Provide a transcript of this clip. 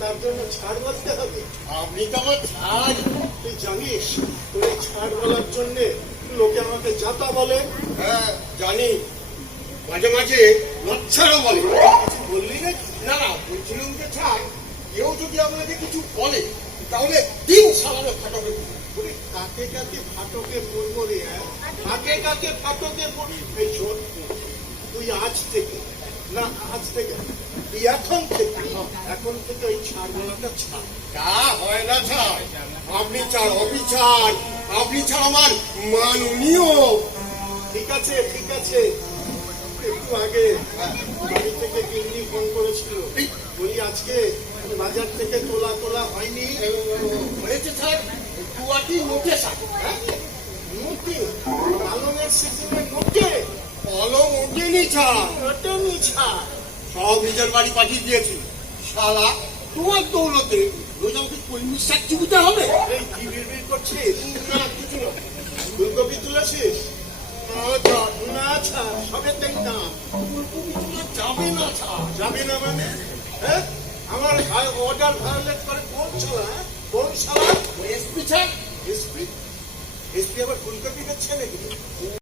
তার জন্য ছাড় বলতে হবে। আপনি তো আমার ছাড়। তুই জানিস তোর এই ছাড় বলার জন্যে লোকে আমাকে যাতা বলে। হ্যাঁ জানি, মাঝে মাঝে লচ্ছারও বলে। কিছু বললি না? না না, বলছিলাম যে ছাড়, কেউ যদি আপনাকে কিছু বলে তাহলে দিন সালানো ফাটাবে। বলি কাকে কাকে ফাটকে পড়বো রে? কাকে কাকে ফাটকে পড়ি? এই শোন, তুই আজ থেকে না, আজ থেকে তুই এখন থেকে ওই ছাড় বলাটা ছাড়। তা হয় না ছাড়, আপনি ছাড় অফিসার, আপনি ছাড় আমার মাননীয়। ঠিক আছে ঠিক আছে। একটু আগে বাড়ি থেকে গিন্নি ফোন করেছিল, বলি আজকে বাজার থেকে তোলা হয়নি। হয়েছে স্যার, দুয়াটি নোটে স্যার। নোটে পালনের সিজনে নোটে কলম ওঠেনি ছাড়, নোটেনি ছাড়। সব নিজের বাড়ি পাঠিয়ে দিয়েছি। শালা তোমার দৌলতে রোজ আমাকে কলমির শাক চুবিতে হবে। এই কি বিড়বিড় করছিস? না কিছু না। ফুলকপি তুলেছিস? আচ্ছা, না ছাড়, সবে তাই দাম। ফুলকপি তোলা যাবে না ছাড়। যাবে না মানে? হ্যাঁ, আমার অর্ডার ভায়োলেট করে কোন ছাড়া? কোন ছাড়া? এসপি ছাড়। এসপি? এসপি আবার ফুলকপি দিচ্ছে নাকি?